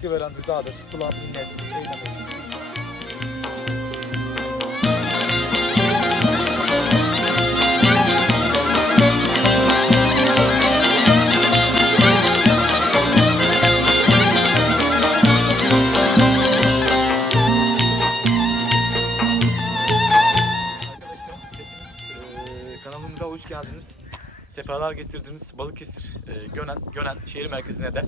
katkı veren bir dağdır. Kulağım minnet, hepiniz eee, kanalımıza hoş geldiniz. Sefalar getirdiniz. Balıkesir, eee, Gönen, Gönen şehir merkezine de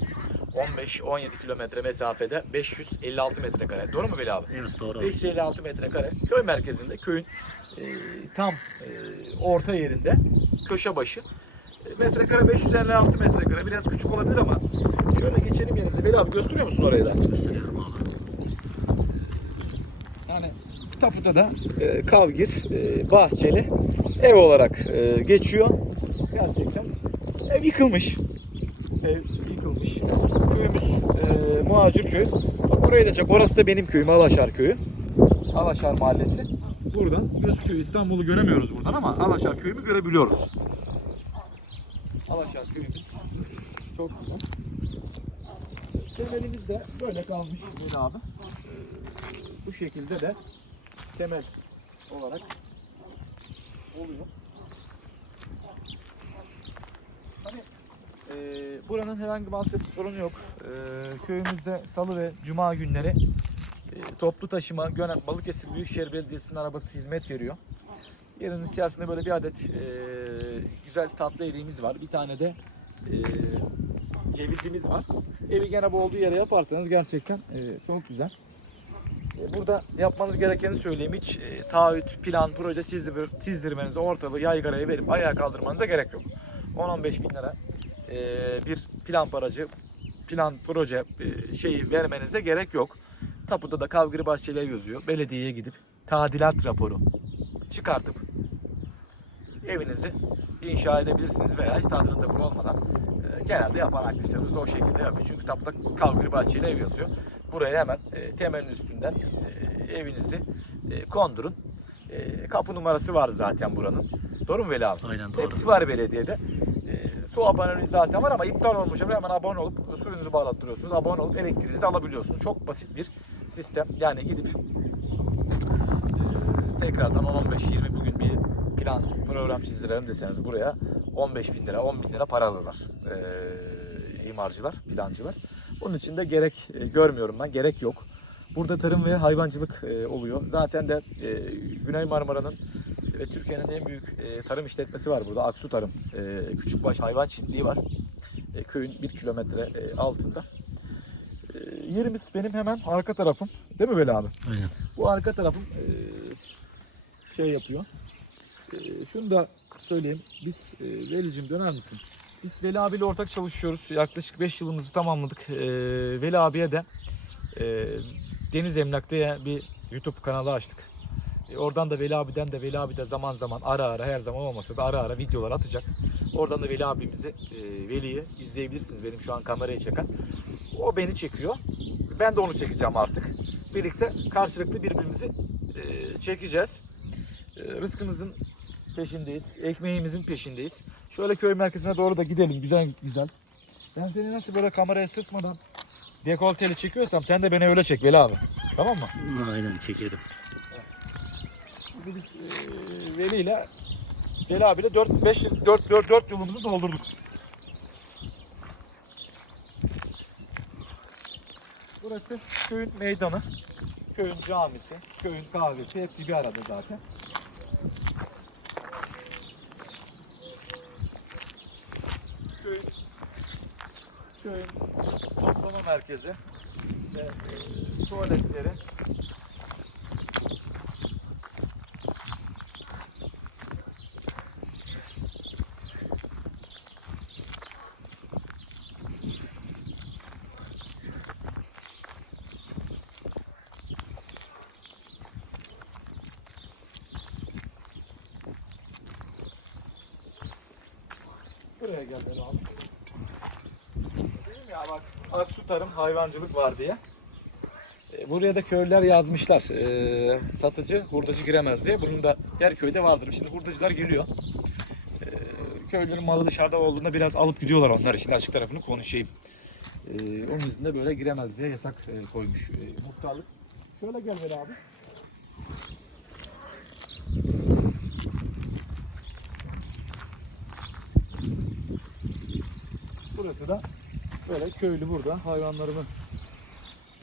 15-17 kilometre mesafede 556 metrekare. Doğru mu Veli abi? Evet doğru. 556 metrekare köy merkezinde köyün eee, tam eee, orta yerinde köşe başı. E, metrekare 556 metrekare biraz küçük olabilir ama şöyle geçelim yerimize. Veli abi gösteriyor musun orayı da? Gösteriyorum abi. Yani tapuda da e, kavgir, e, bahçeli ev olarak e, geçiyor. Gerçekten ev yıkılmış. Ev yıkılmış. Köyümüz e, muhacir köy. Bak orayı da çek. Orası da benim köyüm Alaşar köyü. Alaşar mahallesi. Buradan gözüküyor. İstanbul'u göremiyoruz buradan ama Alaşar köyümü görebiliyoruz. Alaşar köyümüz çok güzel. Temelimiz de böyle kalmış Veli abi. Ee, bu şekilde de temel olarak oluyor. E, buranın herhangi bir altyapı sorunu yok. E, köyümüzde salı ve cuma günleri e, toplu taşıma Gönen Balıkesir Büyükşehir Belediyesi'nin arabası hizmet veriyor. Yerinin içerisinde böyle bir adet e, güzel tatlı eriğimiz var. Bir tane de e, cevizimiz var. Evi gene bu olduğu yere yaparsanız gerçekten e, çok güzel. E, Burada yapmanız gerekeni söyleyeyim. Hiç e, taahhüt, plan, proje çizdir, çizdirmenize, ortalığı yaygaraya verip ayağa kaldırmanıza gerek yok. 10-15 bin lira e, bir plan paracı, plan, proje e, şeyi vermenize gerek yok. Tapuda da Kavgırı Bahçeli'ye yazıyor. Belediyeye gidip tadilat raporu çıkartıp evinizi inşa edebilirsiniz veya hiç tadilat raporu olmadan e, genelde yapan arkadaşlarımız da o şekilde yapıyor. Çünkü tapuda Kavgırı Bahçeli ev yazıyor. Buraya hemen e, temelin üstünden e, evinizi e, kondurun. E, kapı numarası var zaten buranın. Doğru mu Veli abi? Aynen doğru. Hepsi var belediyede. Su aboneliği zaten var ama iptal olmuş hemen abone olup suyunuzu bağlattırıyorsunuz. Abone olup elektriğinizi alabiliyorsunuz. Çok basit bir sistem. Yani gidip tekrardan 10-15-20 bugün bir plan program çizdirelim deseniz buraya 15 bin lira 10 bin lira para alırlar e, imarcılar plancılar. Bunun için de gerek e, görmüyorum ben gerek yok. Burada tarım ve hayvancılık e, oluyor. Zaten de e, Güney Marmara'nın ve Türkiye'nin en büyük e, tarım işletmesi var burada. Aksu Tarım. E, Küçükbaş Hayvan Çiftliği var. E, köyün bir kilometre e, altında. E, yerimiz benim hemen arka tarafım. Değil mi Veli abi? Aynen. Bu arka tarafım e, şey yapıyor. E, şunu da söyleyeyim. Biz e, Veli'cim döner misin? Biz Veli abiyle ortak çalışıyoruz. Yaklaşık 5 yılımızı tamamladık. E, Veli abiye de e, Deniz Emlak diye bir YouTube kanalı açtık. E, oradan da Veli abiden de Veli abi de zaman zaman ara ara her zaman olmasa da ara ara videolar atacak. Oradan da Veli abimizi, e, Veli'yi izleyebilirsiniz. Benim şu an kamerayı çeken. O beni çekiyor. Ben de onu çekeceğim artık. Birlikte karşılıklı birbirimizi e, çekeceğiz. Rızkımızın peşindeyiz. Ekmeğimizin peşindeyiz. Şöyle köy merkezine doğru da gidelim. Güzel güzel. Ben seni nasıl böyle kameraya sırtmadan dekolteli çekiyorsam sen de beni öyle çek Veli abi. Tamam mı? Aynen çekerim. Şimdi biz e, Veli ile Veli abiyle 4 5 4 4 4 yılımızı doldurduk. Burası köyün meydanı. Köyün camisi, köyün kahvesi hepsi bir arada zaten. Köyün, köyün toplama merkezi ve e, tuvaletleri Buraya gel Bela abi. Dedim ya bak Aksu Tarım hayvancılık var diye. E, buraya da köylüler yazmışlar. E, satıcı, hurdacı giremez diye. Bunun da her köyde vardır. Şimdi hurdacılar geliyor. E, köylülerin malı dışarıda olduğunda biraz alıp gidiyorlar onlar. Şimdi açık tarafını konuşayım. E, onun izinde böyle giremez diye yasak e, koymuş e, muhtarlık. Şöyle gel Veli abi. Burası da böyle köylü burada hayvanlarını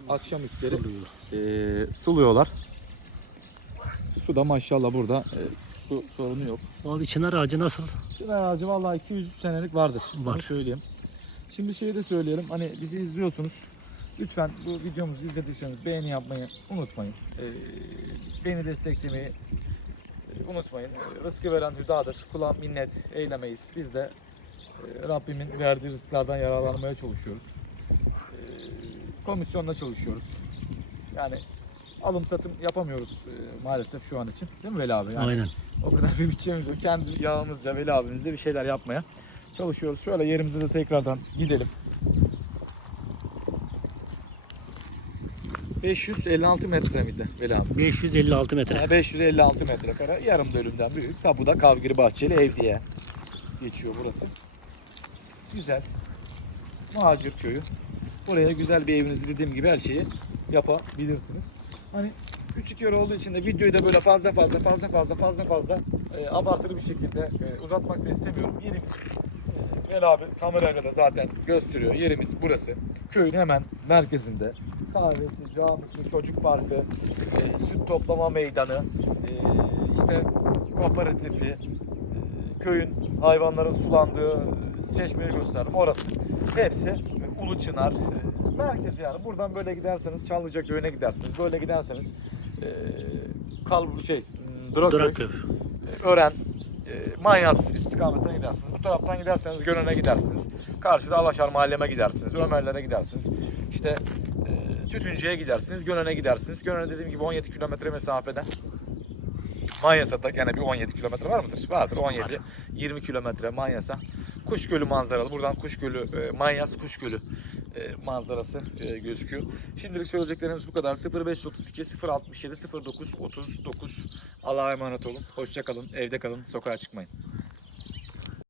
akşamüstleri Suluyor. e, suluyorlar. Su da maşallah burada e, su sorunu yok. Abi çınar ağacı nasıl? Çınar ağacı vallahi 200 senelik vardır. Var. Söyleyeyim. Şimdi şeyi de söyleyelim. Hani bizi izliyorsunuz. Lütfen bu videomuzu izlediyseniz beğeni yapmayı unutmayın. Ee, beni desteklemeyi e, unutmayın. Ee, Rızkı veren hüdadır. Kula minnet eylemeyiz. Biz de e, Rabbimin verdiği rızıklardan yararlanmaya çalışıyoruz. Ee, komisyonla çalışıyoruz. Yani alım satım yapamıyoruz e, maalesef şu an için. Değil mi Veli abi? Yani Aynen. o kadar bir bütçemiz yok. Kendi yağımızca Veli abimizle bir şeyler yapmaya çalışıyoruz. Şöyle yerimize de tekrardan gidelim. 556 metre miydi Veli abi? 556 metre. Yani 556 metrekare yarım bölümden büyük. Tabuda Kavgiri Bahçeli ev diye geçiyor burası. Güzel. Macir köyü. Buraya güzel bir evinizi dediğim gibi her şeyi yapabilirsiniz. Hani küçük yer olduğu için de videoyu da böyle fazla fazla fazla fazla fazla fazla e, abartılı bir şekilde e, uzatmak da istemiyorum. Yerimiz e, Vel abi kamerayla da zaten gösteriyor. Yerimiz burası. Köyün hemen merkezinde. Kahvesi, camisi, çocuk parkı, e, süt toplama meydanı, e, işte kooperatifi, e, köyün hayvanların sulandığı çeşmeyi gösterdim. Orası. Hepsi Ulu Çınar. merkezi yani. Buradan böyle giderseniz Çamlıca köyüne gidersiniz. Böyle giderseniz e, Kal şey m, Draköy, Duraköy. e, Ören, e, Manyas istikametine gidersiniz. Bu taraftan giderseniz Gönen'e gidersiniz. Karşıda Alaşar mahalleme gidersiniz. Ömerlere gidersiniz. İşte e, Tütüncü'ye gidersiniz. Gönen'e gidersiniz. Gönen'e dediğim gibi 17 kilometre mesafede. Manyas'a da yani bir 17 kilometre var mıdır? Vardır 17. Var. 20 kilometre Manyas'a. Kuşgölü manzaralı. Buradan Kuşgölü, e, Manyas Kuşgölü e, manzarası e, gözüküyor. Şimdilik söyleyeceklerimiz bu kadar. 0532 067 09 39. Allah'a emanet olun. Hoşça kalın. Evde kalın. Sokağa çıkmayın.